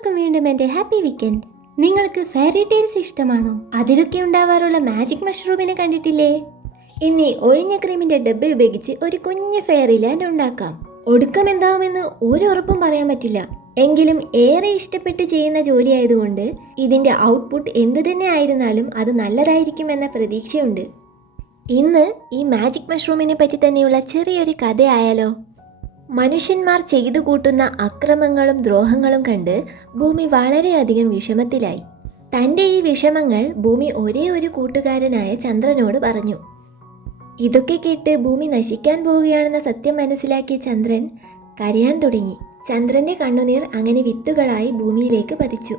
എല്ലാവർക്കും വീണ്ടും എൻ്റെ ഹാപ്പി വീക്കെൻഡ്. നിങ്ങൾക്ക് ഫെയറി ടെയിൽസ് ഇഷ്ടമാണോ? അതിലൊക്കെ ഉണ്ടാവാറുള്ള മാജിക് മഷ്റൂമിനെ കണ്ടിട്ടില്ലേ? ഇനി ഒഴിഞ്ഞ ക്രീമിന്റെ ഡബ്ബ ഉപയോഗിച്ച് ഒരു കുഞ്ഞ് ഫെയറി ലാൻഡ് ഉണ്ടാക്കാം. ഒടുക്കം എന്താവുമെന്ന് ഒരു ഉറപ്പും പറയാൻ പറ്റില്ല. എങ്കിലും ഏറെ ഇഷ്ടപ്പെട്ട് ചെയ്യുന്ന ജോലിയായതുകൊണ്ട് ഇതിന്റെ ഔട്ട്പുട്ട് എന്തു തന്നെ ആയിരുന്നാലും അത് നല്ലതായിരിക്കുമെന്ന പ്രതീക്ഷയുണ്ട്. ഇന്ന് ഈ മാജിക് മഷ്റൂമിനെ പറ്റി തന്നെയുള്ള ചെറിയൊരു കഥയായാലോ? മനുഷ്യന്മാർ ചെയ്തു കൂട്ടുന്ന അക്രമങ്ങളും ദ്രോഹങ്ങളും കണ്ട് ഭൂമി വളരെയധികം വിഷമത്തിലായി. തൻ്റെ ഈ വിഷമങ്ങൾ ഭൂമി ഒരേ ഒരു കൂട്ടുകാരനായ ചന്ദ്രനോട് പറഞ്ഞു. ഇതൊക്കെ കേട്ട് ഭൂമി നശിക്കാൻ പോവുകയാണെന്ന സത്യം മനസ്സിലാക്കിയ ചന്ദ്രൻ കരയാൻ തുടങ്ങി. ചന്ദ്രന്റെ കണ്ണുനീർ അങ്ങനെ വിത്തുകളായി ഭൂമിയിലേക്ക് പതിച്ചു.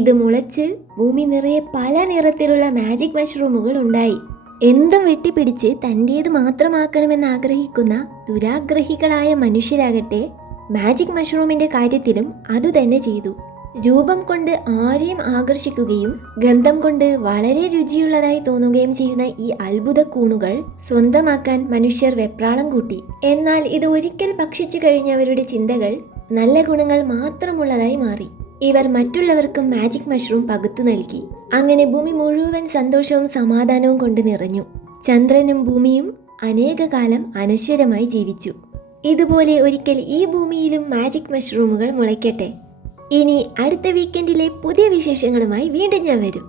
ഇത് മുളച്ച് ഭൂമി നിറയെ പല നിറത്തിലുള്ള മാജിക് മഷ്റൂമുകൾ ഉണ്ടായി. എന്തും വെട്ടിപ്പിടിച്ച് തൻ്റേത് മാത്രമാക്കണമെന്ന് ആഗ്രഹിക്കുന്ന ദുരാഗ്രഹികളായ മനുഷ്യരാകട്ടെ മാജിക് മഷ്റൂമിന്റെ കാര്യത്തിലും അതുതന്നെ ചെയ്തു. രൂപം കൊണ്ട് ആരെയും ആകർഷിക്കുകയും ഗന്ധം കൊണ്ട് വളരെ രുചിയുള്ളതായി തോന്നുകയും ചെയ്യുന്ന ഈ അത്ഭുത കൂണുകൾ സ്വന്തമാക്കാൻ മനുഷ്യർ വെപ്രാളം കൂട്ടി. എന്നാൽ ഇത് ഒരിക്കൽ ഭക്ഷിച്ചു കഴിഞ്ഞവരുടെ ചിന്തകൾ നല്ല ഗുണങ്ങൾ മാത്രമുള്ളതായി മാറി. ഇവർ മറ്റുള്ളവർക്കും മാജിക് മഷ്റൂം പകുത്തു നൽകി. അങ്ങനെ ഭൂമി മുഴുവൻ സന്തോഷവും സമാധാനവും കൊണ്ട് നിറഞ്ഞു. ചന്ദ്രനും ഭൂമിയും അനേക കാലം അനശ്വരമായി ജീവിച്ചു. ഇതുപോലെ ഒരിക്കൽ ഈ ഭൂമിയിലും മാജിക് മഷ്റൂമുകൾ മുളയ്ക്കട്ടെ. ഇനി അടുത്ത വീക്കെൻഡിലെ പുതിയ വിശേഷങ്ങളുമായി വീണ്ടും ഞാൻ വരും.